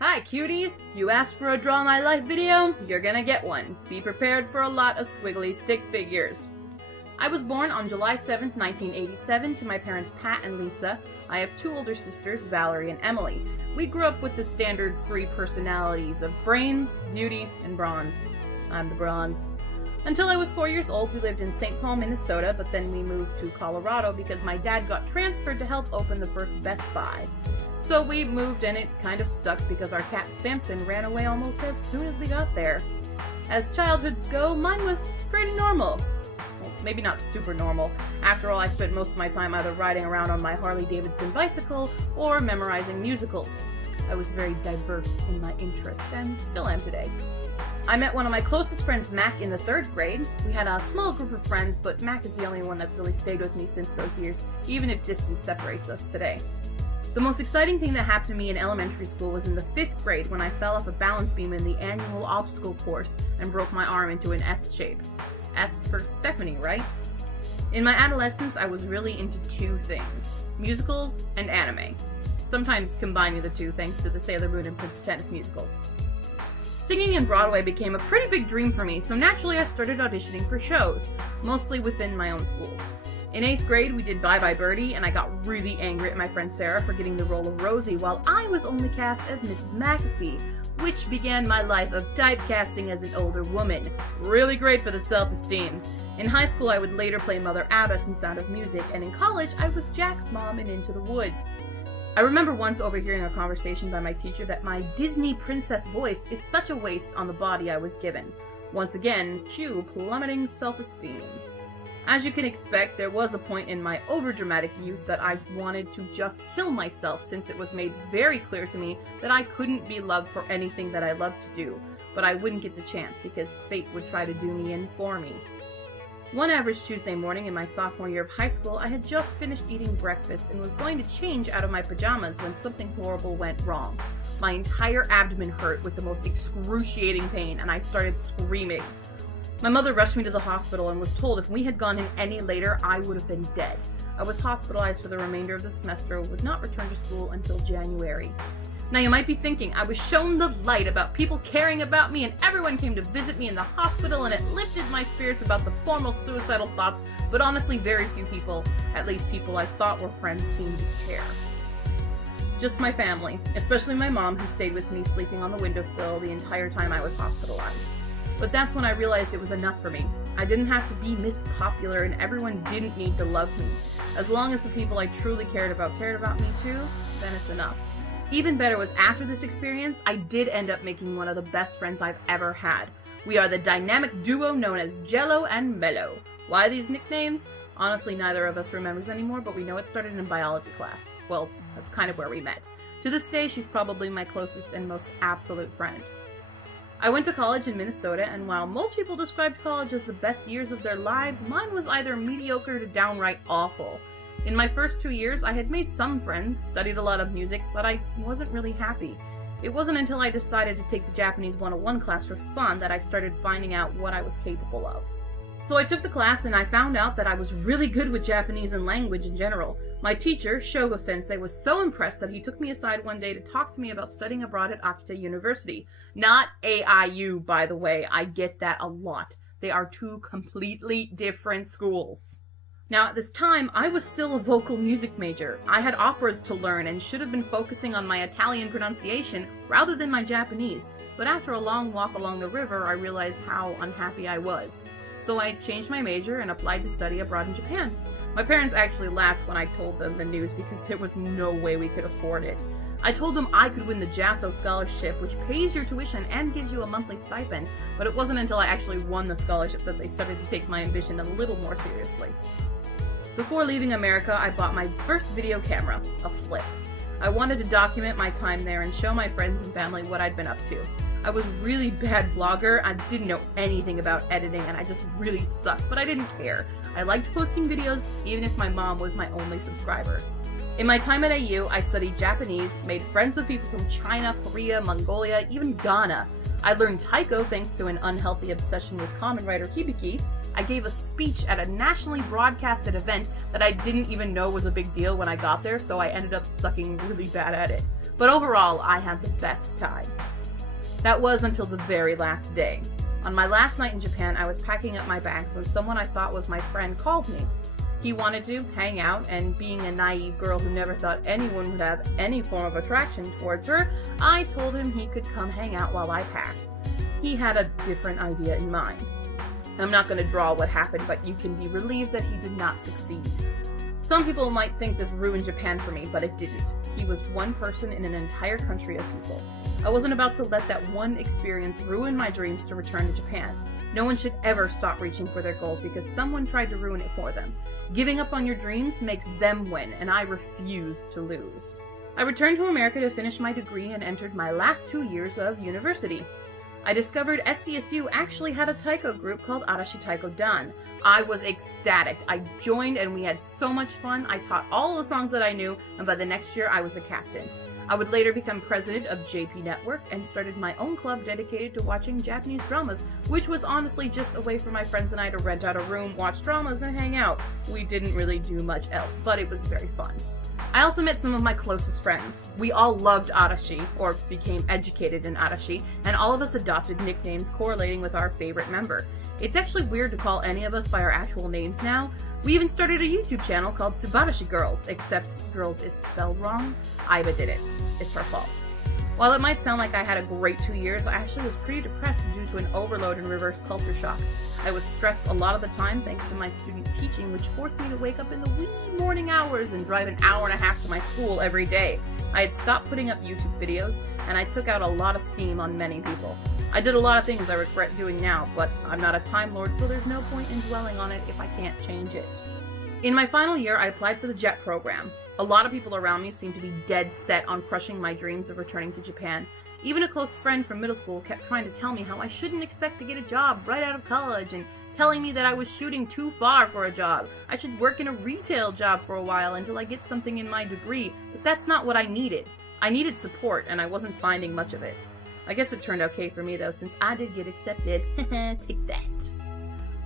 Hi cuties! You asked for a Draw My Life video? You're gonna get one. Be prepared for a lot of squiggly stick figures. I was born on July 7th, 1987 to my parents Pat and Lisa. I have two older sisters, Valerie and Emily. We grew up with the standard three personalities of brains, beauty, and bronze. I'm the bronze. Until I was 4 years old, we lived in St. Paul, Minnesota, but then we moved to Colorado because my dad got transferred to help open the first Best Buy. So we moved and it kind of sucked because our cat Samson ran away almost as soon as we got there. As childhoods go, mine was pretty normal. Well, maybe not super normal. After all, I spent most of my time either riding around on my Harley-Davidson bicycle or memorizing musicals. I was very diverse in my interests and still am today. I met one of my closest friends, Mac, in the 3rd grade. We had a small group of friends, but Mac is the only one that's really stayed with me since those years, even if distance separates us today. The most exciting thing that happened to me in elementary school was in the 5th grade when I fell off a balance beam in the annual obstacle course and broke my arm into an S shape. S for Stephanie, right? In my adolescence, I was really into two things: musicals and anime. Sometimes combining the two thanks to the Sailor Moon and Prince of Tennis musicals. Singing in Broadway became a pretty big dream for me, so naturally I started auditioning for shows, mostly within my own schools. In 8th grade, we did Bye Bye Birdie, and I got really angry at my friend Sarah for getting the role of Rosie while I was only cast as Mrs. McAfee, which began my life of typecasting as an older woman. Really great for the self-esteem. In high school, I would later play Mother Abbess in Sound of Music, and in college, I was Jack's mom in Into the Woods. I remember once overhearing a conversation by my teacher that my Disney princess voice is such a waste on the body I was given. Once again, cue plummeting self-esteem. As you can expect, there was a point in my overdramatic youth that I wanted to just kill myself, since it was made very clear to me that I couldn't be loved for anything that I loved to do, but I wouldn't get the chance because fate would try to do me in for me. One average Tuesday morning in my sophomore year of high school, I had just finished eating breakfast and was going to change out of my pajamas when something horrible went wrong. My entire abdomen hurt with the most excruciating pain, and I started screaming. My mother rushed me to the hospital and was told if we had gone in any later, I would have been dead. I was hospitalized for the remainder of the semester and would not return to school until January. Now you might be thinking, I was shown the light about people caring about me and everyone came to visit me in the hospital and it lifted my spirits about the formal suicidal thoughts, but honestly very few people, at least people I thought were friends, seemed to care. Just my family, especially my mom who stayed with me sleeping on the windowsill the entire time I was hospitalized. But that's when I realized it was enough for me. I didn't have to be Miss Popular and everyone didn't need to love me. As long as the people I truly cared about me too, then it's enough. Even better was after this experience, I did end up making one of the best friends I've ever had. We are the dynamic duo known as Jello and Mello. Why these nicknames? Honestly, neither of us remembers anymore, but we know it started in biology class. Well, that's kind of where we met. To this day, she's probably my closest and most absolute friend. I went to college in Minnesota, and while most people described college as the best years of their lives, mine was either mediocre to downright awful. In my first 2 years, I had made some friends, studied a lot of music, but I wasn't really happy. It wasn't until I decided to take the Japanese 101 class for fun that I started finding out what I was capable of. So I took the class and I found out that I was really good with Japanese and language in general. My teacher, Shogo Sensei, was so impressed that he took me aside one day to talk to me about studying abroad at Akita University. Not AIU, by the way. I get that a lot. They are two completely different schools. Now, at this time, I was still a vocal music major. I had operas to learn and should have been focusing on my Italian pronunciation rather than my Japanese, but after a long walk along the river, I realized how unhappy I was. So I changed my major and applied to study abroad in Japan. My parents actually laughed when I told them the news because there was no way we could afford it. I told them I could win the JASO scholarship, which pays your tuition and gives you a monthly stipend, but it wasn't until I actually won the scholarship that they started to take my ambition a little more seriously. Before leaving America, I bought my first video camera, a flip. I wanted to document my time there and show my friends and family what I'd been up to. I was a really bad vlogger, I didn't know anything about editing, and I just really sucked, but I didn't care. I liked posting videos, even if my mom was my only subscriber. In my time at AU, I studied Japanese, made friends with people from China, Korea, Mongolia, even Ghana. I learned taiko thanks to an unhealthy obsession with Kamen Rider Hibiki. I gave a speech at a nationally broadcasted event that I didn't even know was a big deal when I got there, so I ended up sucking really bad at it. But overall, I had the best time. That was until the very last day. On my last night in Japan, I was packing up my bags when someone I thought was my friend called me. He wanted to hang out, and being a naive girl who never thought anyone would have any form of attraction towards her, I told him he could come hang out while I packed. He had a different idea in mind. I'm not going to draw what happened, but you can be relieved that he did not succeed. Some people might think this ruined Japan for me, but it didn't. He was one person in an entire country of people. I wasn't about to let that one experience ruin my dreams to return to Japan. No one should ever stop reaching for their goals because someone tried to ruin it for them. Giving up on your dreams makes them win, and I refuse to lose. I returned to America to finish my degree and entered my last 2 years of university. I discovered SDSU actually had a taiko group called Arashi Taiko Dan. I was ecstatic. I joined and we had so much fun. I taught all the songs that I knew, and by the next year I was a captain. I would later become president of JP Network and started my own club dedicated to watching Japanese dramas, which was honestly just a way for my friends and I to rent out a room, watch dramas, and hang out. We didn't really do much else, but it was very fun. I also met some of my closest friends. We all loved Arashi, or became educated in Arashi, and all of us adopted nicknames correlating with our favorite member. It's actually weird to call any of us by our actual names now. We even started a YouTube channel called Subarashi Girls, except girls is spelled wrong. Aiba did it. It's her fault. While it might sound like I had a great 2 years, I actually was pretty depressed due to an overload and reverse culture shock. I was stressed a lot of the time thanks to my student teaching, which forced me to wake up in the wee morning hours and drive an hour and a half to my school every day. I had stopped putting up YouTube videos, and I took out a lot of steam on many people. I did a lot of things I regret doing now, but I'm not a Time Lord, so there's no point in dwelling on it if I can't change it. In my final year, I applied for the JET program. A lot of people around me seemed to be dead set on crushing my dreams of returning to Japan. Even a close friend from middle school kept trying to tell me how I shouldn't expect to get a job right out of college and telling me that I was shooting too far for a job. I should work in a retail job for a while until I get something in my degree, but that's not what I needed. I needed support, and I wasn't finding much of it. I guess it turned okay for me though, since I did get accepted. Take that.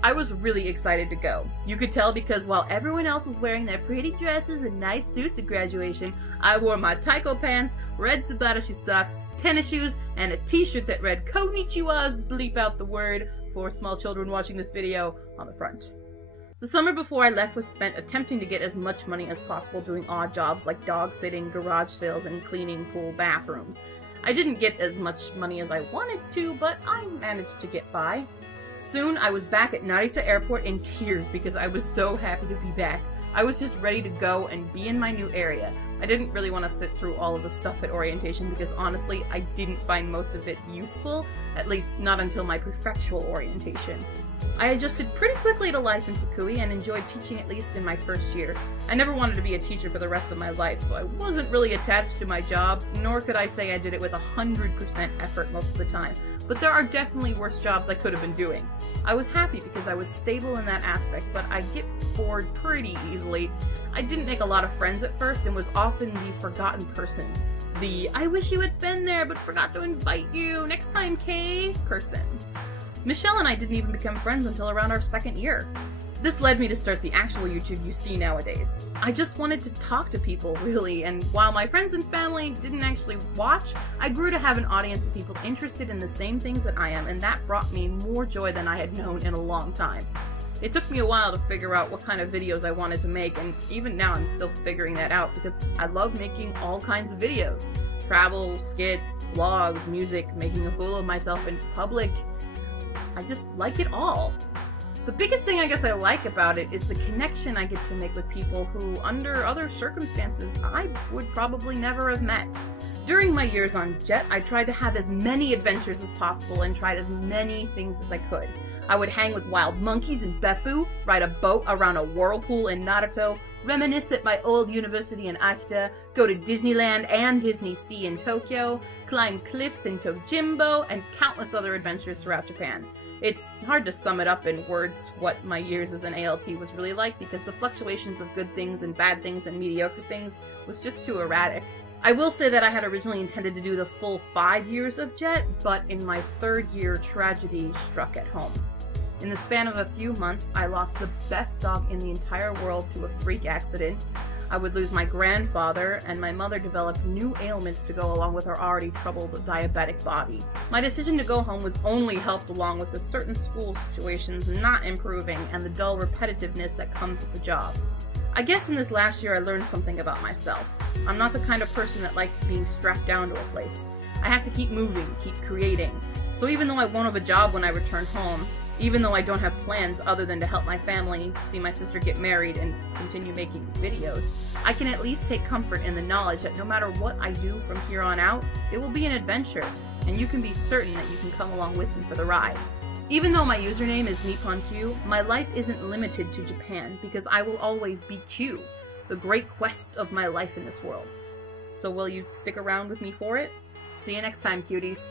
I was really excited to go. You could tell because while everyone else was wearing their pretty dresses and nice suits at graduation, I wore my taiko pants, red Subarashi socks, tennis shoes, and a t-shirt that read Konnichiwa's bleep out the word for small children watching this video on the front. The summer before I left was spent attempting to get as much money as possible doing odd jobs like dog sitting, garage sales, and cleaning pool bathrooms. I didn't get as much money as I wanted to, but I managed to get by. Soon, I was back at Narita Airport in tears because I was so happy to be back. I was just ready to go and be in my new area. I didn't really want to sit through all of the stuff at orientation because honestly, I didn't find most of it useful, at least not until my prefectural orientation. I adjusted pretty quickly to life in Fukui and enjoyed teaching at least in my first year. I never wanted to be a teacher for the rest of my life, so I wasn't really attached to my job, nor could I say I did it with 100% effort most of the time. But there are definitely worse jobs I could have been doing. I was happy because I was stable in that aspect, but I get bored pretty easily. I didn't make a lot of friends at first and was often the forgotten person. The I wish you had been there but forgot to invite you, next time, Kay person. Michelle and I didn't even become friends until around our second year. This led me to start the actual YouTube you see nowadays. I just wanted to talk to people, really, and while my friends and family didn't actually watch, I grew to have an audience of people interested in the same things that I am, and that brought me more joy than I had known in a long time. It took me a while to figure out what kind of videos I wanted to make, and even now I'm still figuring that out because I love making all kinds of videos. Travel, skits, vlogs, music, making a fool of myself in public. I just like it all. The biggest thing I guess I like about it is the connection I get to make with people who, under other circumstances, I would probably never have met. During my years on JET, I tried to have as many adventures as possible and tried as many things as I could. I would hang with wild monkeys in Beppu, ride a boat around a whirlpool in Naruto, reminisce at my old university in Akita, go to Disneyland and Disney Sea in Tokyo, climb cliffs in Tojimbo, and countless other adventures throughout Japan. It's hard to sum it up in words what my years as an ALT was really like because the fluctuations of good things and bad things and mediocre things was just too erratic. I will say that I had originally intended to do the full 5 years of JET, but in my third year, tragedy struck at home. In the span of a few months, I lost the best dog in the entire world to a freak accident. I would lose my grandfather, and my mother developed new ailments to go along with her already troubled diabetic body. My decision to go home was only helped along with the certain school situations not improving and the dull repetitiveness that comes with the job. I guess in this last year I learned something about myself. I'm not the kind of person that likes being strapped down to a place. I have to keep moving, keep creating. So even though I won't have a job when I return home, even though I don't have plans other than to help my family, see my sister get married, and continue making videos, I can at least take comfort in the knowledge that no matter what I do from here on out, it will be an adventure, and you can be certain that you can come along with me for the ride. Even though my username is NipponQ, my life isn't limited to Japan, because I will always be Q, the great quest of my life in this world. So will you stick around with me for it? See you next time, cuties.